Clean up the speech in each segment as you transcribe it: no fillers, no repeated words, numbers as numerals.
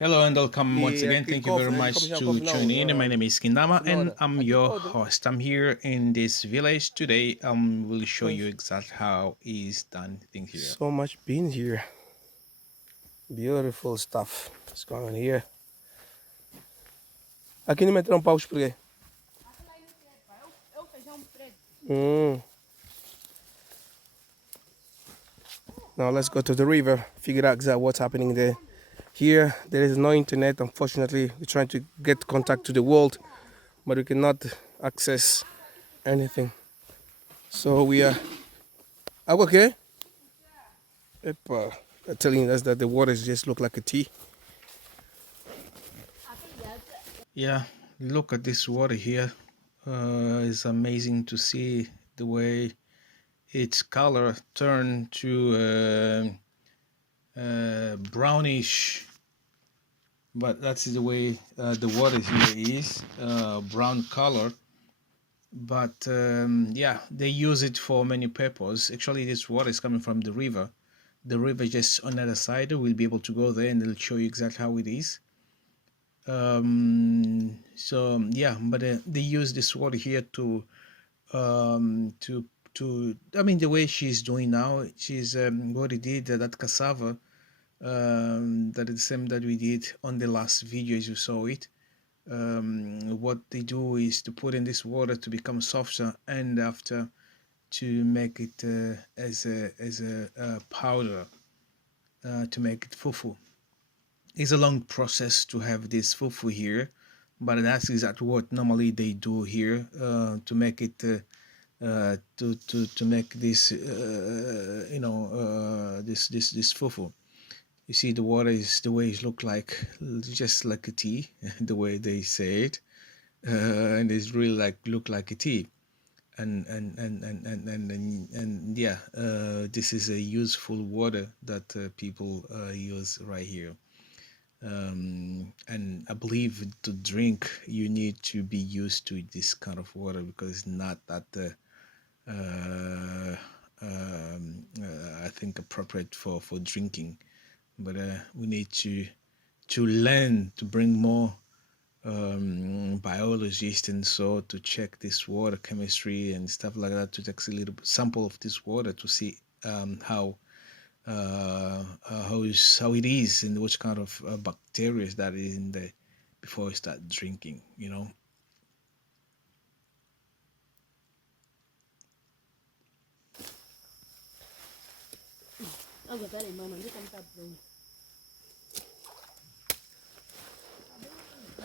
Hello and welcome once E again. aquele Thank you very cofre, ele much come to cofre não, tune in. My name is Kindama and I'm aqui your pode, host. I'm here in this village today. Will show you mas exactly how is done things here. so much beans here, beautiful stuff is going on here. Aqui não meteram paus por quê? Now let's go to the river, figure out exactly what's happening there. Here there is no internet, unfortunately. We're trying to get contact to the world, but we cannot access anything. So we are água quê? Epa, they're telling us that the waters just look like a tea. Yeah, look at this water here. It's amazing to see the way its color turned to brownish, but that's the way the water here is, brown color. But yeah, they use it for many purposes. Actually, this water is coming from the river. The river just on the other side. We'll be able to go there and they'll show you exactly how it is. So yeah, but they use this water here to um, to I mean, the way she's doing now, she's what he did that cassava, that is the same that we did on the last video as you saw it. What they do is to put in this water to become softer, and after to make it as a powder, to make it fufu. It's a long process to have this fufu here, but that's exactly what normally they do here, to make it to make this this fufu. You see, the water is the way it look like, just like a tea, the way they say it, and it's really like look like a tea. And yeah, this is a useful water that people use right here. And I believe to drink you need to be used to this kind of water, because it's not that I think appropriate for drinking. But we need to learn to bring more biologists and so to check this water chemistry and stuff like that, to take a little sample of this water to see how it is and which kind of bacteria that is in there before we start drinking.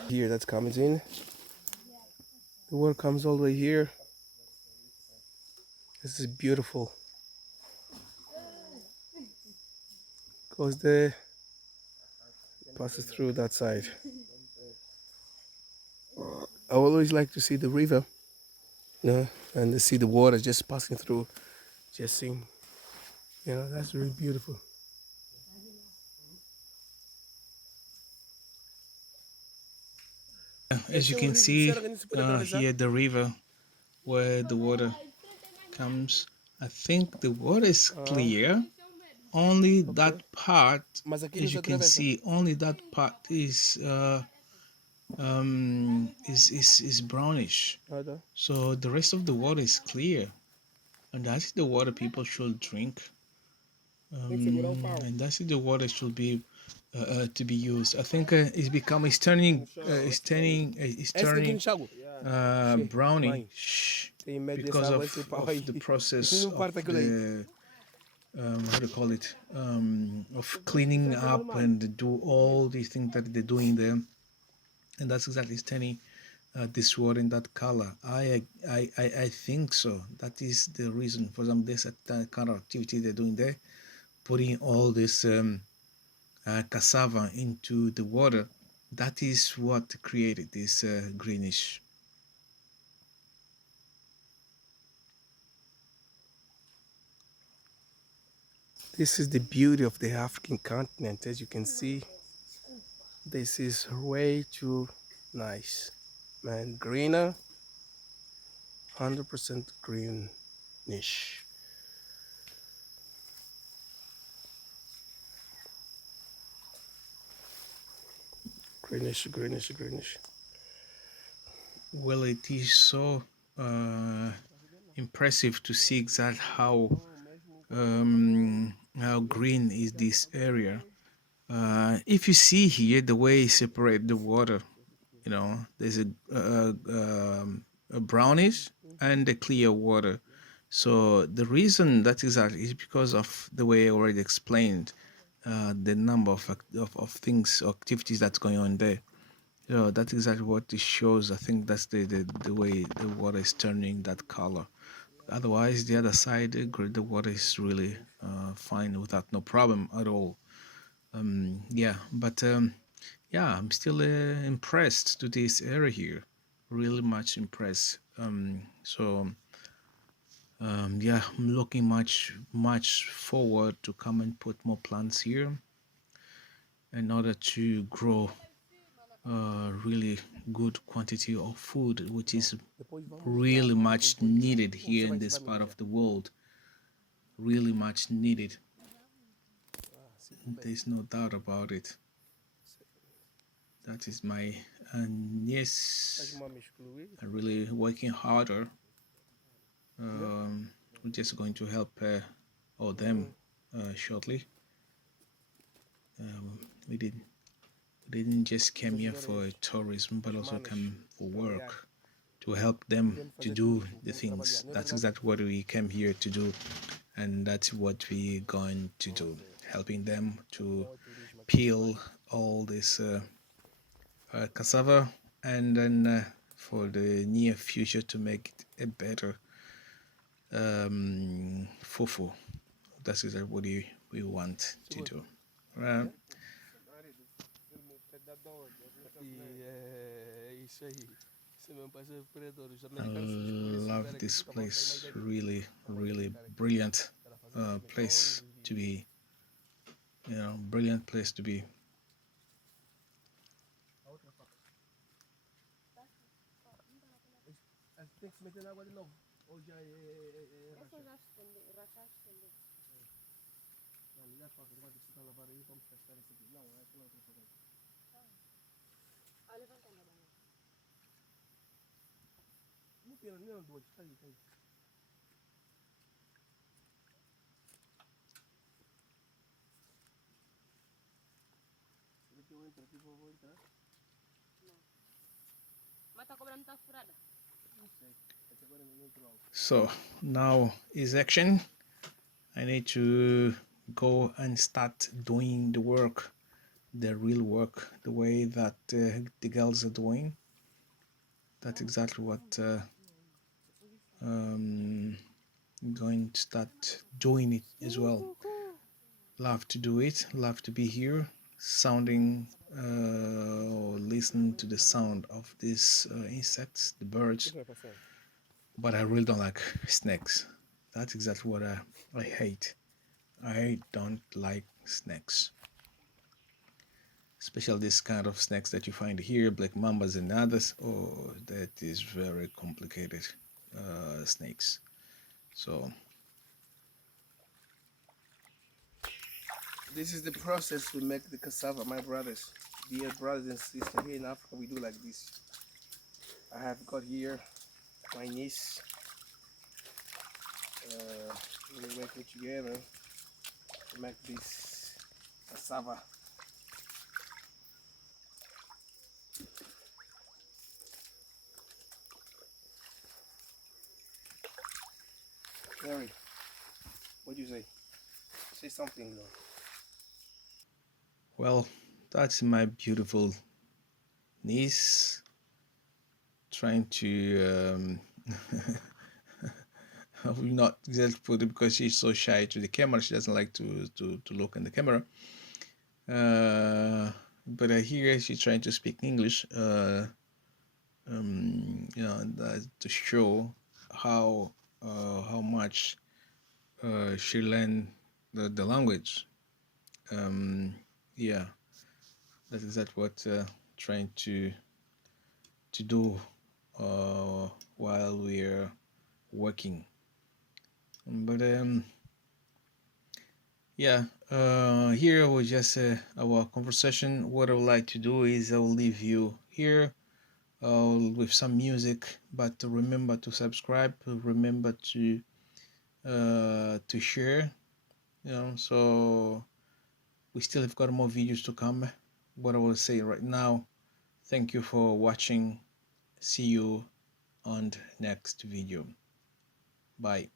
Here that comes in. The water comes all the way here. This is beautiful. Goes there, passes through that side. I always like to see the river, and to see the water just passing through, just seeing, that's really beautiful. As you can see here, the river where the water comes, I think the water is clear. Only that part, as you can see, only that part is brownish. So the rest of the water is clear, and that's the water people should drink. And that's the water should be to be used. I think it's turning brownish because of the process of the how do you call it, of cleaning up and do all these things that they're doing there, and that's exactly turning this water in that color. I think so. That is the reason. For example, this kind of activity they're doing there, putting all this cassava into the water. That is what created this greenish. This is the beauty of the African continent. As you can see, this is way too nice, man. Greener, 100% greenish. Greenish, greenish, greenish. Well, it is so impressive to see exactly how green is this area. If you see here the way you separate the water, there's a brownish and a clear water. So the reason that is because of the way I already explained, the number of things, activities that's going on there. That's exactly what this shows. I think that's the way the water is turning that color. Otherwise, the other side, the water is really fine without no problem at all. Yeah, but yeah, I'm still impressed to this area here. Really much impressed. Yeah, I'm looking much forward to come and put more plants here in order to grow really good quantity of food, which is really much needed here in this part of the world. Really much needed. There's no doubt about it. That is my niece really working harder. We're just going to help or them shortly. We didn't just come here for tourism, but also come for work to help them to do the things. That's exactly what we came here to do, and that's what we're going to do, helping them to peel all this cassava, and then for the near future to make it a better fufu. That's exactly what we want to do. Uh, I love this place. Really, really brilliant place to be. Brilliant place to be. So now is action. I need to go and start doing the work, the real work, the way that the girls are doing. That's exactly what I'm going to start doing it as well. Love to do it, love to be here, sounding or listening to the sound of these insects, the birds. But I really don't like snakes. That's exactly what I hate. I don't like snakes, especially this kind of snakes that you find here, black mambas and others. Oh, that is very complicated snakes. So This is the process to make the cassava, my brothers. Dear brothers and sisters, here in Africa we do like this. I have got here my niece. We're working together to make this cassava. Mary, what do you say? Say something, Lord. well, that's my beautiful niece trying to I will not just put it because she's so shy to the camera. She doesn't like to look in the camera. But I hear she's trying to speak English. To show how much she learned the language. Yeah, that is that what trying to do while we're working. But Yeah, here was just our conversation. What I would like to do is I will leave you here with some music, but remember to subscribe. Remember to share. You know, so we still have got more videos to come. What I will say right now. Thank you for watching. See you on the next video. Bye.